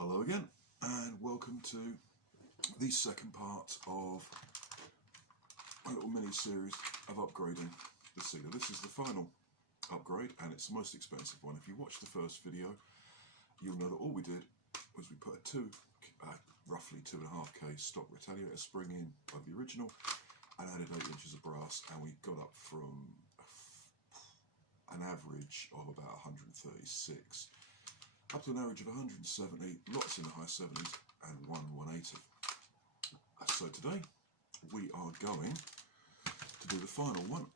Hello again, and welcome to the second part of a little mini-series of upgrading the Ceda. This is the final upgrade, and it's the most expensive one. If you watched the first video, you'll know that all we did was we put a roughly 2.5K stock retaliator spring in of the original, and added 8 inches of brass, and we got up from an average of about 136 up to an average of 170, lots in the high 70s, and 180. So today we are going to do the final one,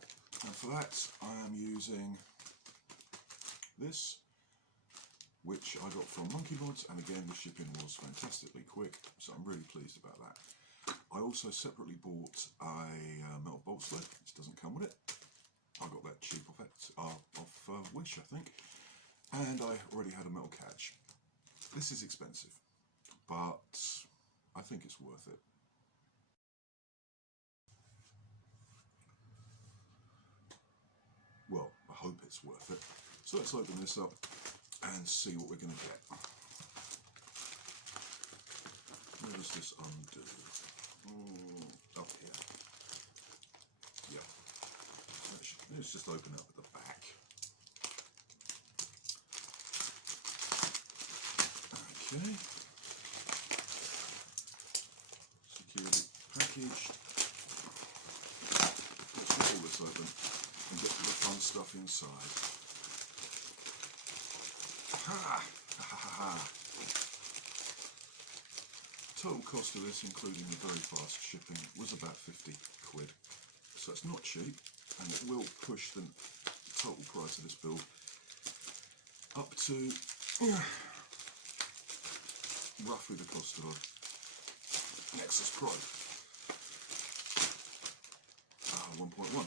and for that I am using this, which I got from Monkey Mods, and again the shipping was fantastically quick, so I'm really pleased about that. I also separately bought a metal bolt sled, which doesn't come with it. I got that cheap off Wish, I think. And I already had a metal catch. This is expensive, but I think it's worth it. Well, I hope it's worth it. So let's open this up and see what we're going to get. Where does this undo? Up here. Yeah. Let's just open up at the back. Okay, securely packaged. Let's pull this open and get the fun stuff inside. Ha! Ha ha ha! Total cost of this, including the very fast shipping, was about 50 quid. So it's not cheap, and it will push the total price of this build up to roughly the cost of a Nexus Pro 1.1,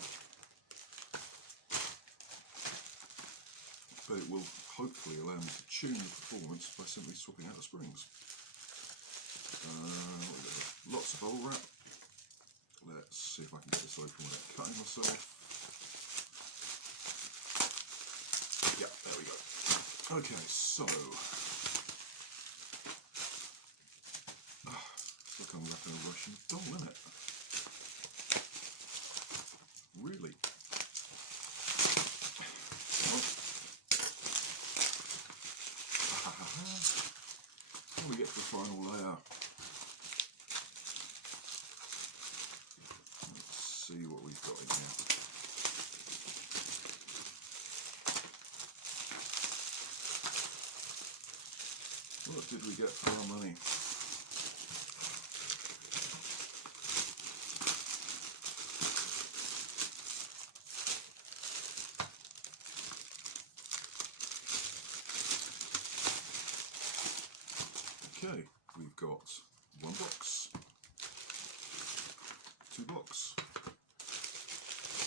but it will hopefully allow me to tune the performance by simply swapping out the springs. Lots of bubble wrap. Let's see if I can get this open without cutting myself. Yeah, there we go. Okay, so look, I'm wrapping a Russian doll, isn't it? Really? Oh. When we get to the final layer, let's see what we've got in here. What did we get for our money? Okay, we've got 1 box, 2 blocks,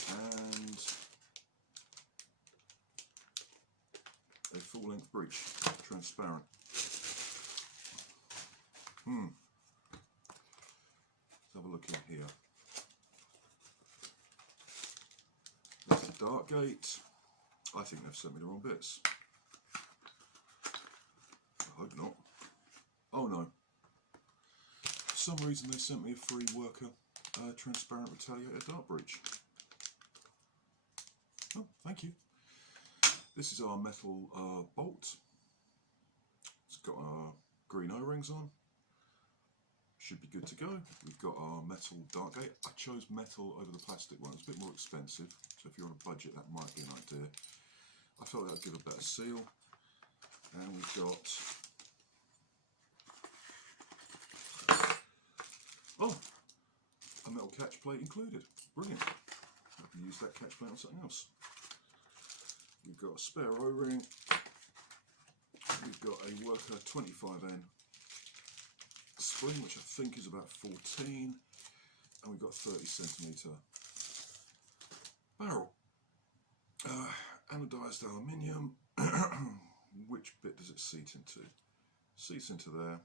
and a full-length breech, transparent. Let's have a look in here. There's the dart gate. I think they've sent me the wrong bits. I hope not. Oh no. For some reason they sent me a free worker transparent retaliator dart breech. Oh, thank you. This is our metal bolt. It's got our green O-rings on. Should be good to go. We've got our metal dart gate. I chose metal over the plastic one. It's a bit more expensive, so if you're on a budget that might be an idea. I felt that would give a better seal. And we've got a metal catch plate included. Brilliant. I can use that catch plate on something else. We've got a spare O-ring. We've got a worker 25N spring, which I think is about 14, and we've got a 30cm barrel. Anodized aluminium. Which bit does it seat into? Seats into there.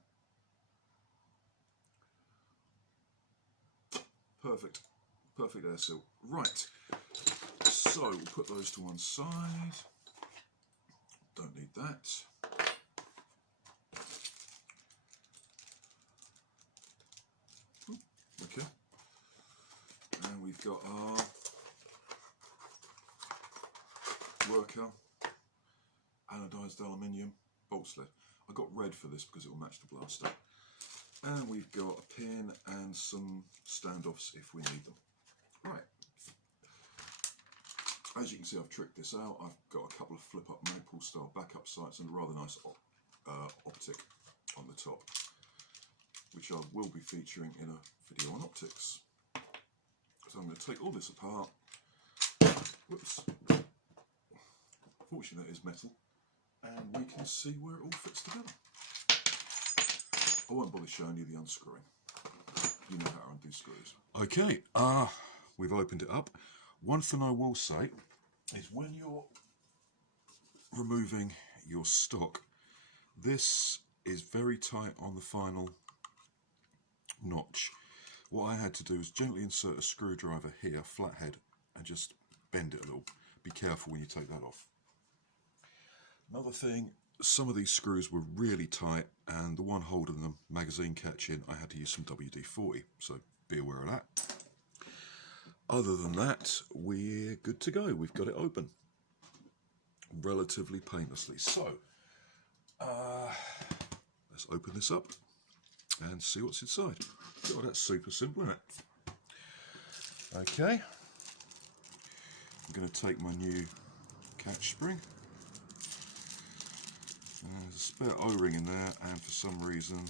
Perfect. Perfect air seal. Right. So we'll put those to one side. Don't need that. got our worker anodised aluminium bolt sled. I got red for this because it will match the blaster. And we've got a pin and some standoffs if we need them. Right. As you can see, I've tricked this out. I've got a couple of flip-up Magpul style backup sights and a rather nice optic on the top, which I will be featuring in a video on optics. So I'm going to take all this apart. Whoops. Fortunately, it is metal, and we can see where it all fits together. I won't bother showing you the unscrewing. You know how to undo screws. Okay, we've opened it up. One thing I will say is when you're removing your stock, this is very tight on the final notch. What I had to do is gently insert a screwdriver here, flathead, and just bend it a little. Be careful when you take that off. Another thing, some of these screws were really tight, and the one holding them, magazine catching, I had to use some WD-40, so be aware of that. Other than that, we're good to go. We've got it open relatively painlessly. So, let's open this up and see what's inside. Oh, that's super simple, isn't it? Okay, I'm going to take my new catch spring. There's a spare O-ring in there, and for some reason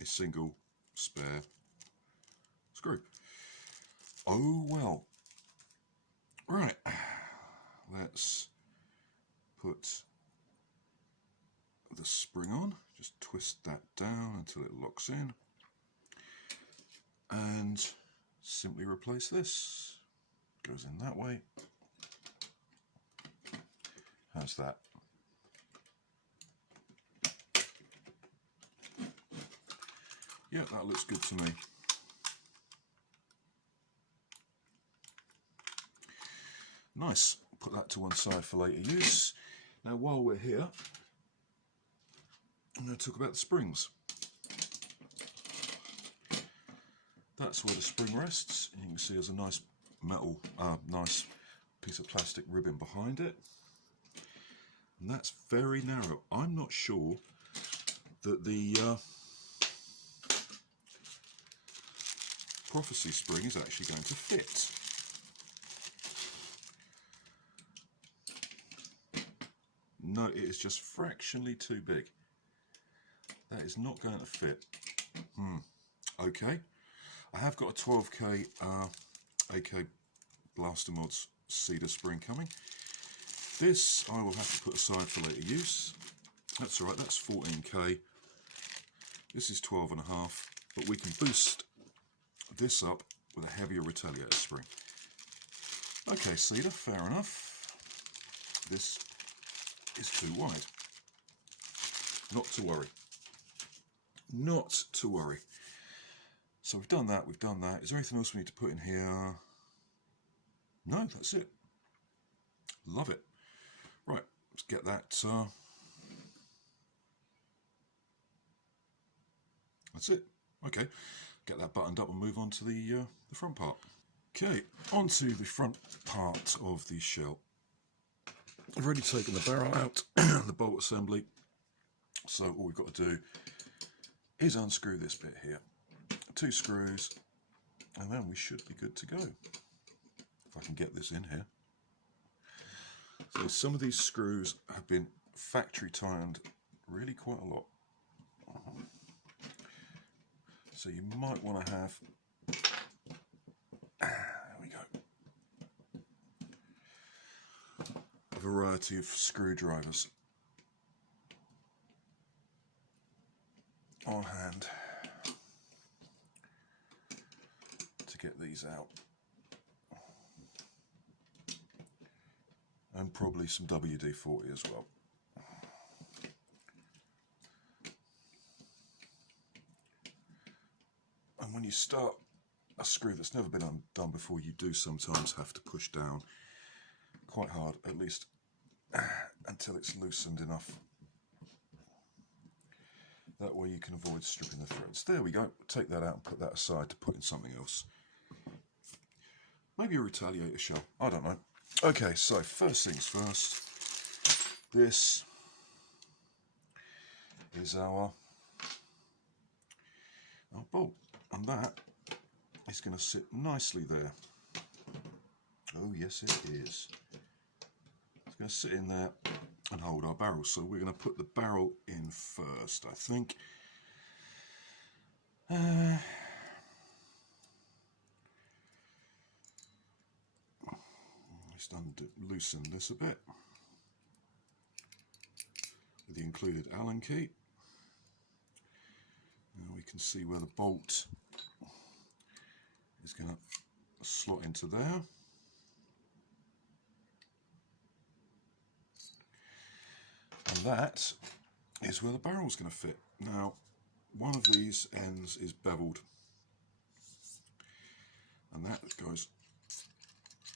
a single spare screw. Oh well. Right, let's put the spring on. Just twist that down until it locks in, and simply replace this. Goes in that way. How's that? Yeah, that looks good to me. Nice. Put that to one side for later use. Now, while we're here, I'm going to talk about the springs. That's where the spring rests. You can see there's a nice metal, nice piece of plastic ribbon behind it. And that's very narrow. I'm not sure that the Prophecy spring is actually going to fit. No, it is just fractionally too big. That is not going to fit. Okay. I have got a 12K AK Blaster Mods Ceda spring coming. This I will have to put aside for later use. That's alright, that's 14K. This is 12.5, but we can boost this up with a heavier Retaliator spring. Okay, Ceda, fair enough. This is too wide. Not to worry. Not to worry. So we've done that, we've done that. Is there anything else we need to put in here? No, that's it. Love it. Right, let's get that. That's it. Okay, get that buttoned up and move on to the front part. Okay, onto the front part of the shell. I've already taken the barrel out, the bolt assembly. So all we've got to do is unscrew this bit here. 2 screws, and then we should be good to go. If I can get this in here. So some of these screws have been factory tightened really quite a lot. So you might want to have, there we go, a variety of screwdrivers on hand to get these out. And probably some WD-40 as well. And when you start a screw that's never been undone before, you do sometimes have to push down quite hard, at least until it's loosened enough. That way you can avoid stripping the threads. There we go. Take that out and put that aside to put in something else. Maybe a retaliator shell, I don't know. Okay, so first things first, this is our bolt, and that is going to sit nicely there. Oh yes, it is. It's going to sit in there and hold our barrel. So we're going to put the barrel in first, I think. Just loosen this a bit with the included Allen key. Now we can see where the bolt is going to slot into there. And that is where the barrel is going to fit. Now, one of these ends is beveled, and that goes,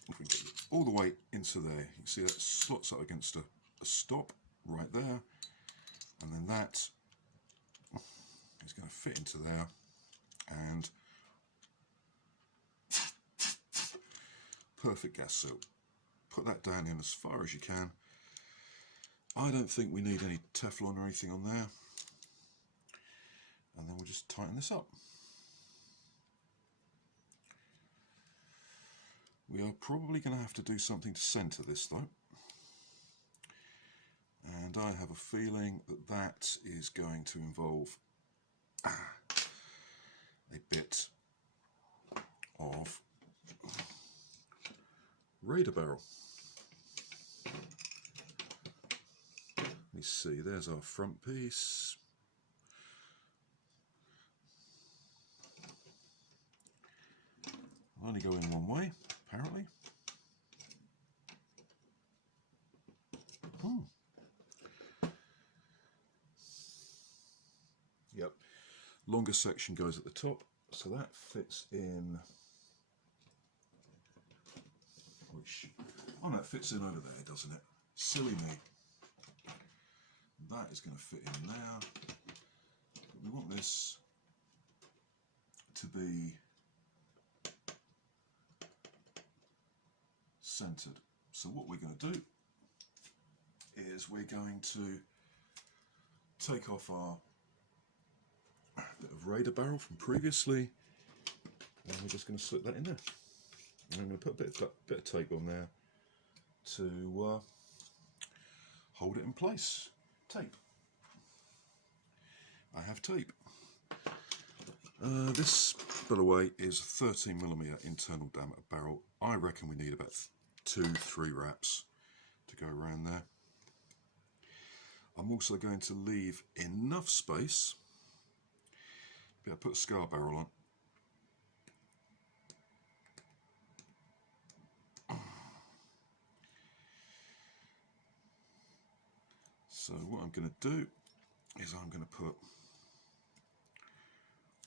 if we get it all the way into there, you can see that slots up against a stop right there, and then that is going to fit into there, and perfect gas seal. Put that down in as far as you can. I don't think we need any Teflon or anything on there, and then we'll just tighten this up. We are probably going to have to do something to centre this though, and I have a feeling that that is going to involve a bit of radar barrel. Let me see, there's our front piece. I'll only go in one way, apparently. Yep, longer section goes at the top, so that fits in, which, oh no, it fits in over there, doesn't it? Silly me. That is going to fit in there. But we want this to be centered. So what we're going to do is we're going to take off our bit of radar barrel from previously, and we're just going to slip that in there. And I'm going to put a bit of tape on there to hold it in place. Tape. I have tape. This, by the way, is a 13mm internal diameter barrel. I reckon we need about 2-3 wraps to go around there. I'm also going to leave enough space to be able to put a scar barrel on. So what I'm going to do is I'm going to put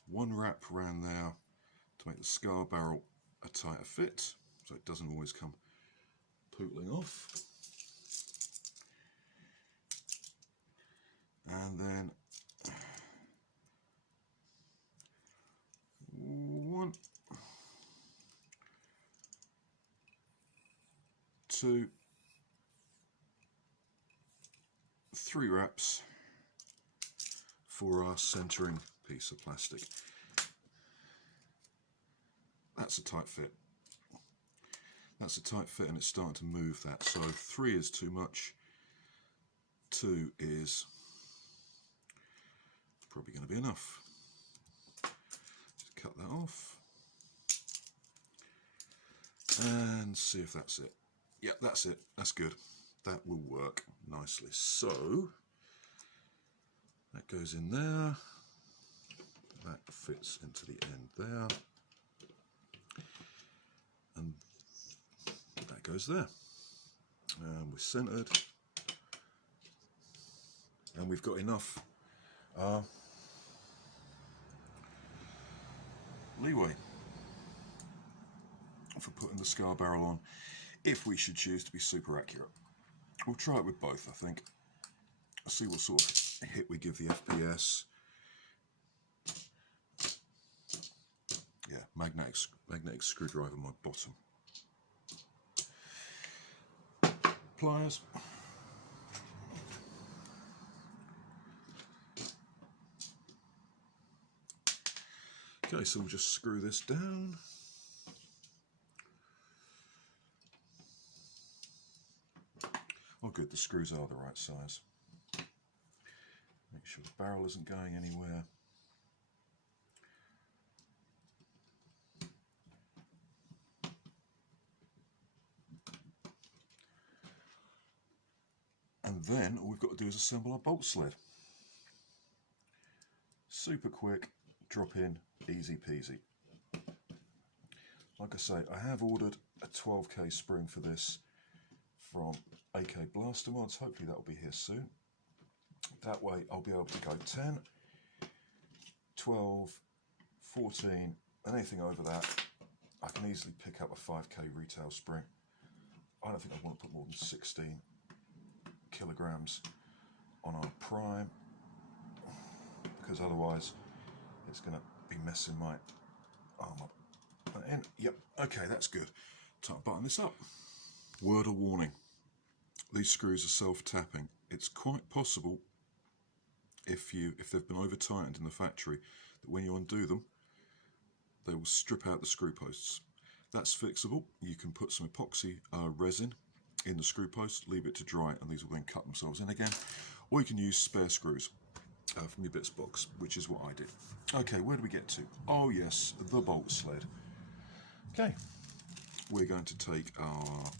one wrap around there to make the scar barrel a tighter fit, so it doesn't always come pootling off. And then 1, 2, 3 wraps for our centering piece of plastic. That's a tight fit. That's a tight fit, and it's starting to move that. So 3 is too much. 2 is probably going to be enough. Just cut that off and see if that's it. Yep, that's it. That's good. That will work nicely. So that goes in there. That fits into the end there. And that goes there. And we're centered. And we've got enough leeway for putting the scar barrel on, if we should choose to be super accurate. We'll try it with both, I think. See what sort of hit we give the FPS. Yeah, magnetic screwdriver, my bottom. pliers. Okay, so we'll just screw this down. Oh good, the screws are the right size. Make sure the barrel isn't going anywhere. And then all we've got to do is assemble our bolt sled. Super quick, drop in, easy peasy. Like I say, I have ordered a 12k spring for this from AK Blaster Mods. Hopefully that will be here soon. That way I'll be able to go 10, 12, 14, anything over that. I can easily pick up a 5k retail spring. I don't think I want to put more than 16 kilograms on our prime, because otherwise it's going to be messing my arm up. And yep, okay, that's good. Time to button this up. Word of warning, these screws are self-tapping. It's quite possible, if they've been over tightened in the factory, that when you undo them they will strip out the screw posts. That's fixable. You can put some epoxy resin in the screw post, leave it to dry, and these will then cut themselves in again. Or you can use spare screws from your bits box, which is what I did. Okay, where do we get to? Oh yes, the bolt sled. Okay, we're going to take our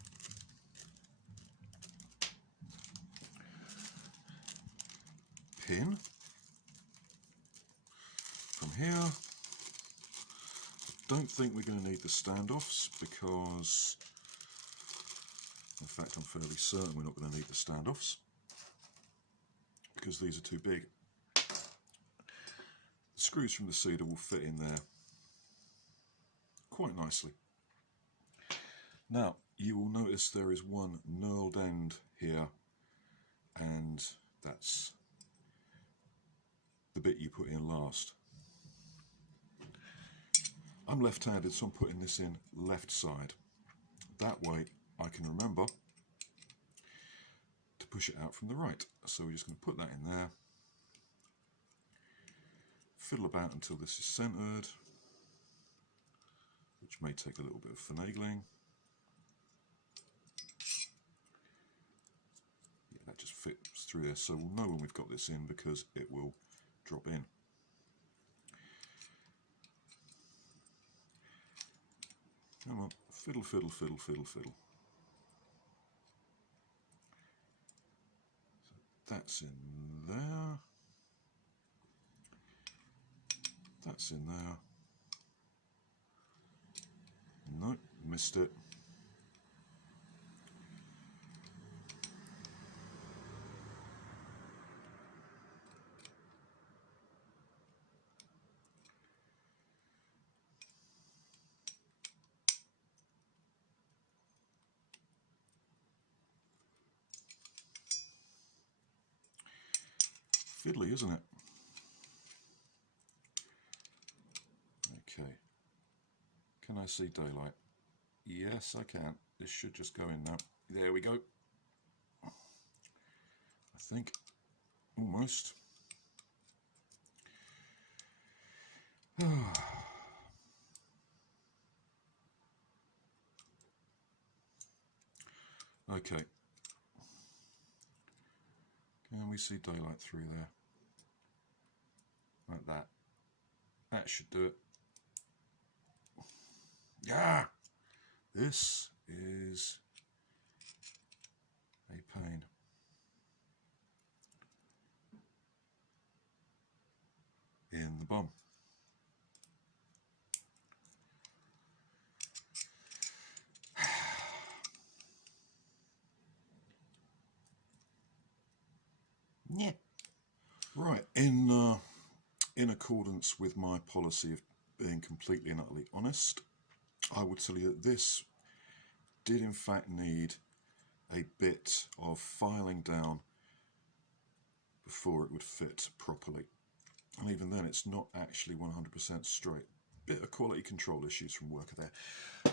pin from here. I don't think we're going to need the standoffs, because in fact I'm fairly certain we're not going to need the standoffs because these are too big. The screws from the Ceda will fit in there quite nicely. Now you will notice there is one knurled end here, and that's the bit you put in last. I'm left-handed, so I'm putting this in left side. That way I can remember to push it out from the right. So we're just going to put that in there, fiddle about until this is centered, which may take a little bit of finagling. Yeah, that just fits through there, so we'll know when we've got this in because it will drop in. Come on, fiddle, fiddle, fiddle, fiddle, fiddle. So that's in there. That's in there. No, missed it. Fiddly, isn't it? Okay. Can I see daylight? Yes, I can. This should just go in now. There we go. I think. Almost. Okay. Can we see daylight through there? Like that. That should do it. Yeah! This is a pain. In the bum. Yeah. Right, in accordance with my policy of being completely and utterly honest, I would tell you that this did in fact need a bit of filing down before it would fit properly. And even then it's not actually 100% straight. Bit of quality control issues from work there.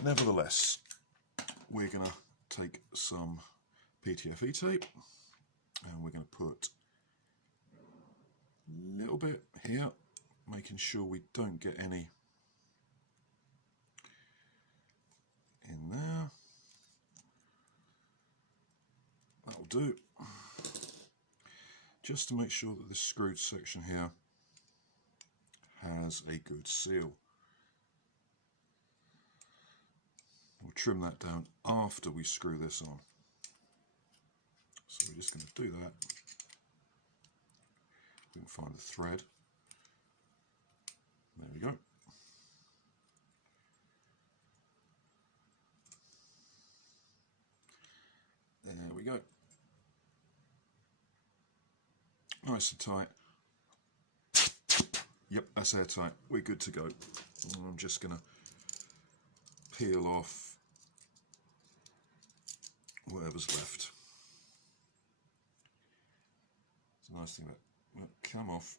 Nevertheless, we're going to take some PTFE tape, and we're going to put a little bit here, making sure we don't get any in there. That'll do. Just to make sure that this screwed section here has a good seal. We'll trim that down after we screw this on. So we're just going to do that. We can find the thread. There we go. There we go. Nice and tight. Yep, that's airtight. We're good to go. I'm just going to peel off whatever's left. It's a nice thing that will come off.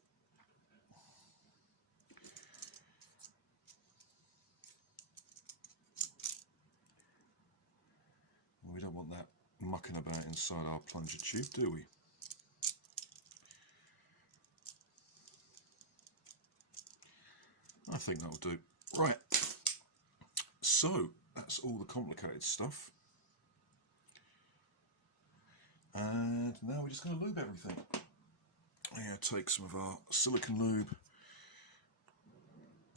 We don't want that mucking about inside our plunger tube, do we? I think that'll do. Right, so that's all the complicated stuff. And now we're just going to lube everything. I'm going to take some of our silicone lube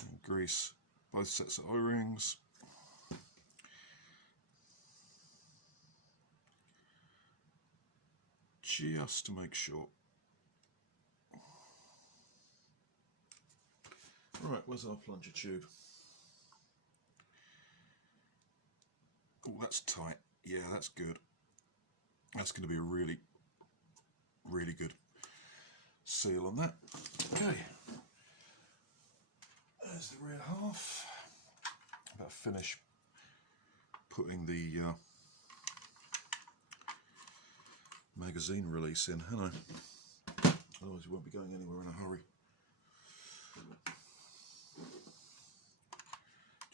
and grease both sets of O-rings. Just to make sure. Right, where's our plunger tube? Oh, that's tight. Yeah, that's good. That's going to be a really, really good seal on that. Okay. There's the rear half. About to finish putting the magazine release in, haven't I? Otherwise you won't be going anywhere in a hurry.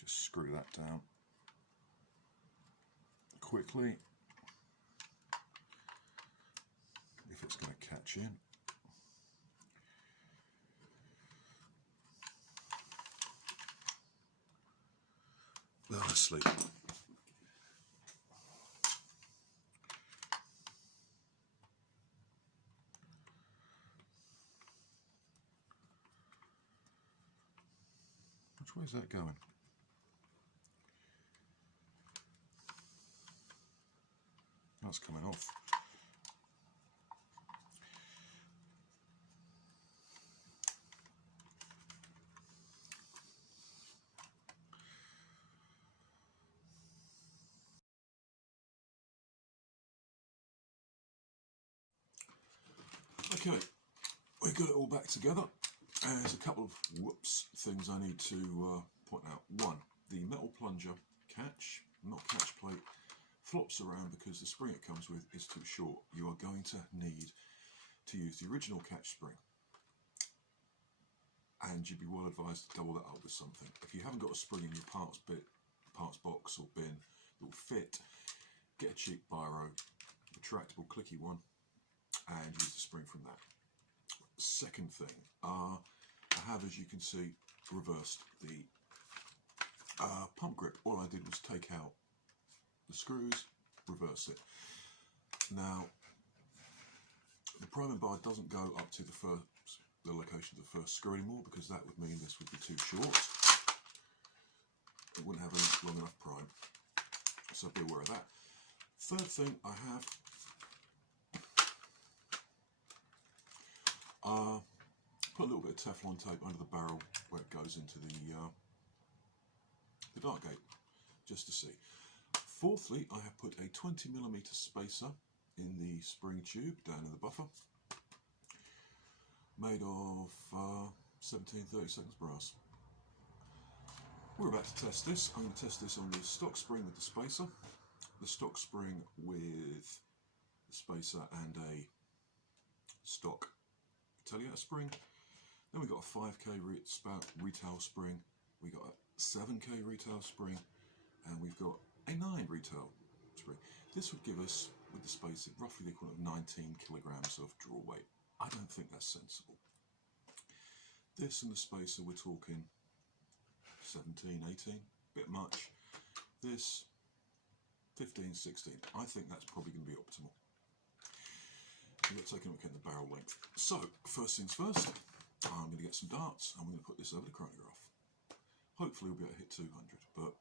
Just screw that down quickly, if it's going to catch in. Asleep. Which way is that going? That's coming off. Okay, we've got it all back together. And there's a couple of things I need to point out. One, the metal plunger catch, not catch plate, flops around because the spring it comes with is too short. You are going to need to use the original catch spring, and you'd be well advised to double that up with something. If you haven't got a spring in your parts box or bin that will fit, get a cheap biro, retractable clicky one, and use the spring from that. Second thing, I have, as you can see, reversed the pump grip. All I did was take out the screws, reverse it. Now, the priming bar doesn't go up to the location of the first screw anymore, because that would mean this would be too short. It wouldn't have a long enough prime, so be aware of that. Third thing I have, put a little bit of Teflon tape under the barrel where it goes into the dart gate, just to see. Fourthly, I have put a 20mm spacer in the spring tube down in the buffer, made of 17/32 brass. We're about to test this. I'm going to test this on the stock spring with the spacer, the stock spring with the spacer and a stock Ceda spring. Then we've got a 5k retail spring, we've got a 7k retail spring, and we've got a 9 retail spring. This would give us, with the spacer, roughly the equivalent of 19 kilograms of draw weight. I don't think that's sensible. This and the spacer, we're talking 17, 18, bit much. This, 15, 16. I think that's probably going to be optimal. Let's take a look at the barrel length. So, first things first, I'm going to get some darts. I'm going to put this over the chronograph. Hopefully we'll be able to hit 200, but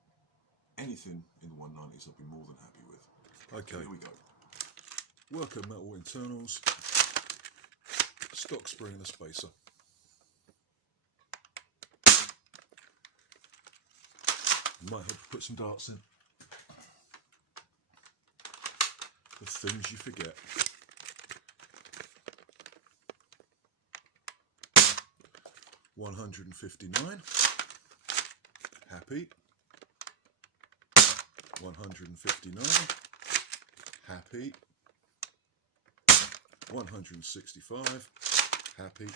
anything in the 190s I'd be more than happy with. Okay, here we go. Worker metal internals, stock spring and the spacer. Might help to put some darts in. The things you forget. $159. Happy. $159. Happy. $165. Happy.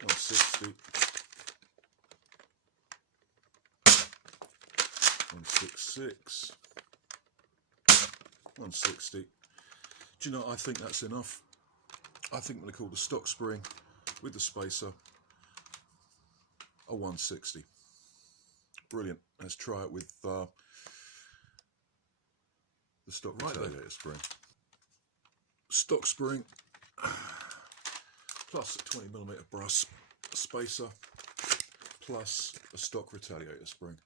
$160. 166, 160. Do you know, I think that's enough. I think I'm going to call the stock spring with the spacer a 160. Brilliant. Let's try it with the stock retaliator spring. Stock spring plus a 20mm brass spacer plus a stock retaliator spring.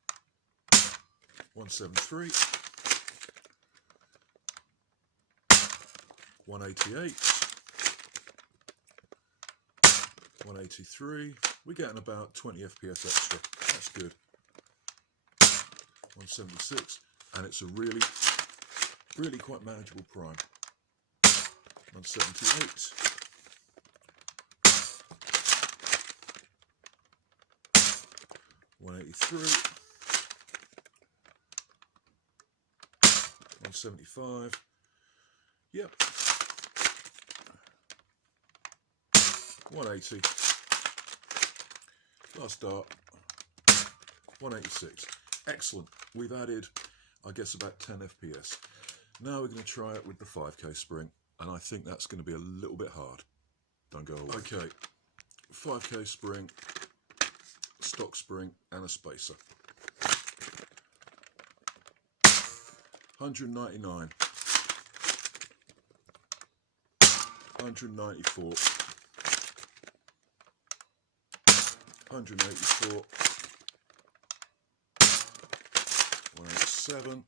173, 188, 183. We're getting about 20 FPS extra. That's good. 176, and it's a really quite manageable prime. 178. 183. 175. Yep. 180. Last dart. 186. Excellent. We've added, I guess, about 10 FPS. Now we're going to try it with the 5K spring, and I think that's going to be a little bit hard. Don't go away. Okay. 5K spring, stock spring, and a spacer. 199, 194, 184, 187,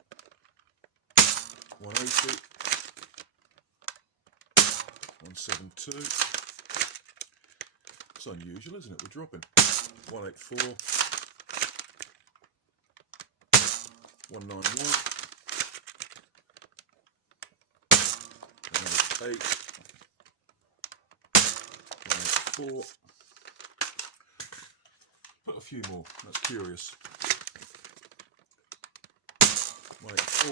180, 172. It's unusual, isn't it? We're dropping. 184, 191. 188, 184. Put a few more, that's curious. 184,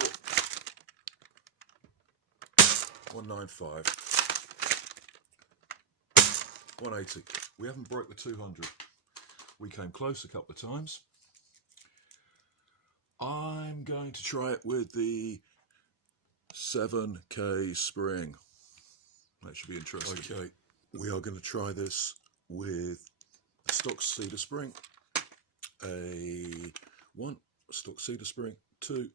195, 180. We haven't broke the 200. We came close a couple of times. I'm going to try it with the 7K spring. That should be interesting. Okay, we are going to try this with a stock cedar spring, a stock cedar spring, 2,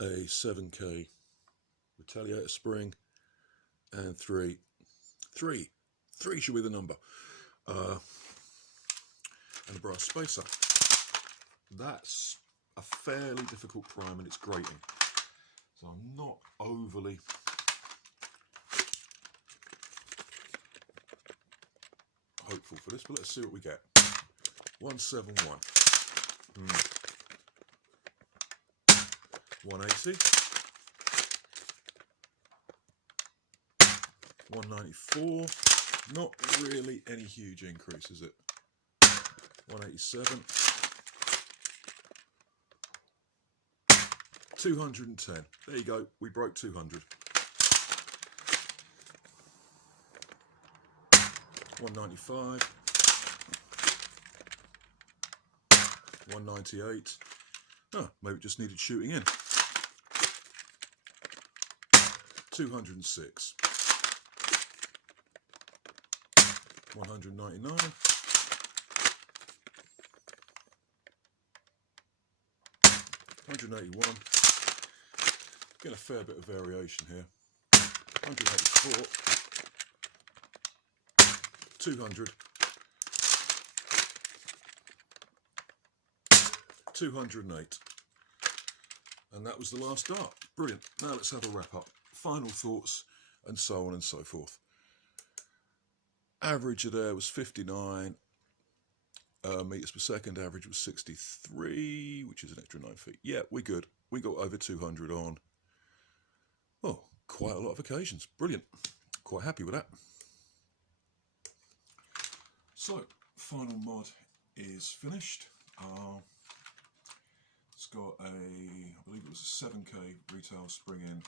a 7K retaliator spring, and 3 should be the number, and a brass spacer. That's a fairly difficult prime and it's grating. So I'm not overly hopeful for this, but let's see what we get. 171. 180. 194. Not really any huge increase, is it? 187. 210. There you go. We broke 200. 195. 198. Oh, maybe it just needed shooting in. 206, 199, 181, get a fair bit of variation here, 184, 200, 208, and that was the last dart. Brilliant. Now let's have a wrap up. Final thoughts and so on and so forth. Average there was 59 meters per second. Average was 63, which is an extra 9 feet. Yeah, we're good. We got over 200 on, oh, quite a lot of occasions. Brilliant. Quite happy with that. So, final mod is finished. It's got a, I believe it was a 7K retail spring in,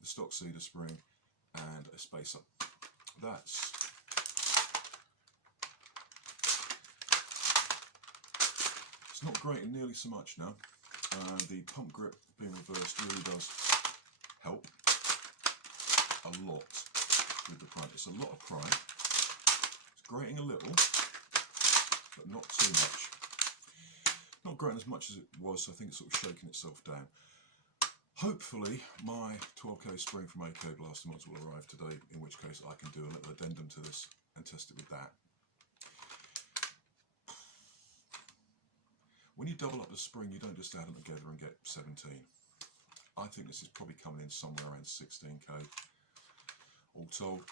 the stock Ceda spring, and a spacer. That's it's not great in nearly so much now. The pump grip being reversed really does help a lot with the prime. It's a lot of prime. It's grating a little, but not too much. Not grating as much as it was, so I think it's sort of shaking itself down. Hopefully my 12K spring from AK Blaster mods will arrive today, in which case I can do a little addendum to this and test it with that. When you double up the spring, you don't just add them together and get 17. I think this is probably coming in somewhere around 16K, all told.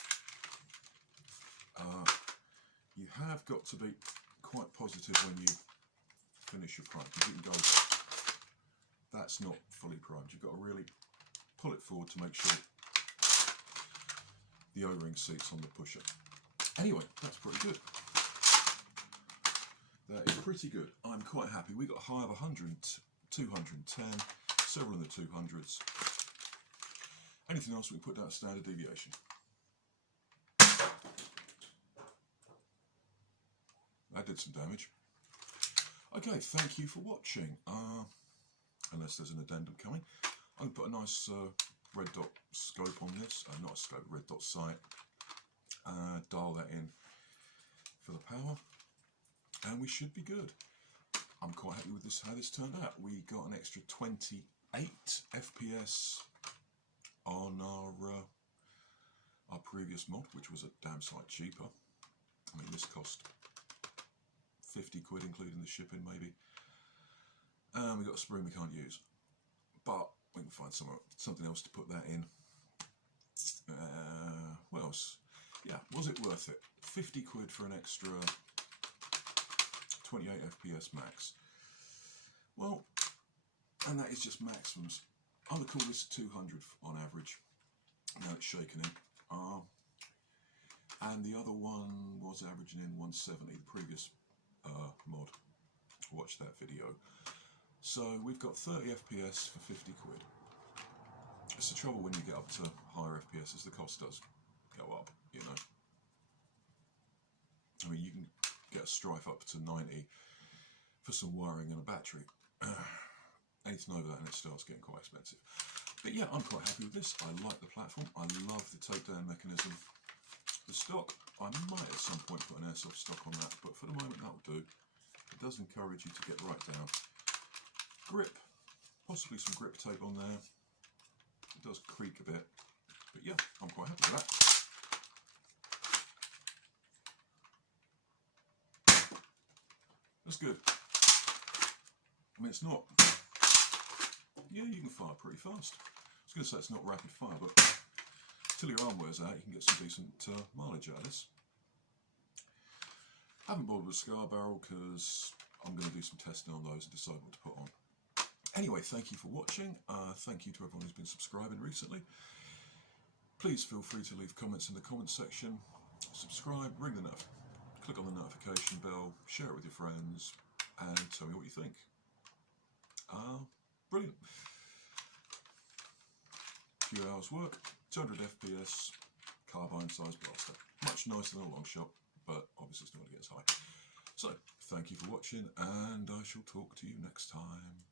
You have got to be quite positive when you finish your prime, because you can go, that's not fully primed. You've got to really pull it forward to make sure the O-ring seats on the pusher. Anyway, that's pretty good. That is pretty good. I'm quite happy. We got a high of 100, 210, several in the 200s. Anything else we can put down standard deviation? That did some damage. Okay, thank you for watching. Unless there's an addendum coming, I'm going to put a nice red dot scope on this, not a scope, red dot sight, dial that in for the power, and we should be good. I'm quite happy with this, how this turned out. We got an extra 28 FPS on our previous mod, which was a damn sight cheaper. I mean, this cost 50 quid including the shipping maybe. We got a spring we can't use, but we can find something else to put that in. What else? Yeah, was it worth it? 50 quid for an extra 28 FPS max. Well, and that is just maximums. I would call this 200 on average. Now it's shaking in. And the other one was averaging in 170, the previous mod. Watch that video. So we've got 30 FPS for 50 quid. It's the trouble when you get up to higher FPS, as the cost does go up, you know. I mean, you can get a Strife up to 90 for some wiring and a battery. Anything over that and it starts getting quite expensive. But yeah, I'm quite happy with this. I like the platform. I love the takedown mechanism. The stock, I might at some point put an airsoft stock on that, but for the moment that'll do. It does encourage you to get right down. Grip, possibly some grip tape on there. It does creak a bit, but yeah, I'm quite happy with that. That's good. I mean, it's not, yeah, you can fire pretty fast. I was going to say it's not rapid fire, but till your arm wears out, you can get some decent mileage out of this. I haven't bothered with Scar Barrel because I'm going to do some testing on those and decide what to put on. Anyway, thank you for watching. Thank you to everyone who's been subscribing recently. Please feel free to leave comments in the comments section. Subscribe, click on the notification bell, share it with your friends, and tell me what you think. Brilliant. Few hours work, 200 FPS, carbine size blaster. Much nicer than a long shot, but obviously it's not going to get as high. So, thank you for watching, and I shall talk to you next time.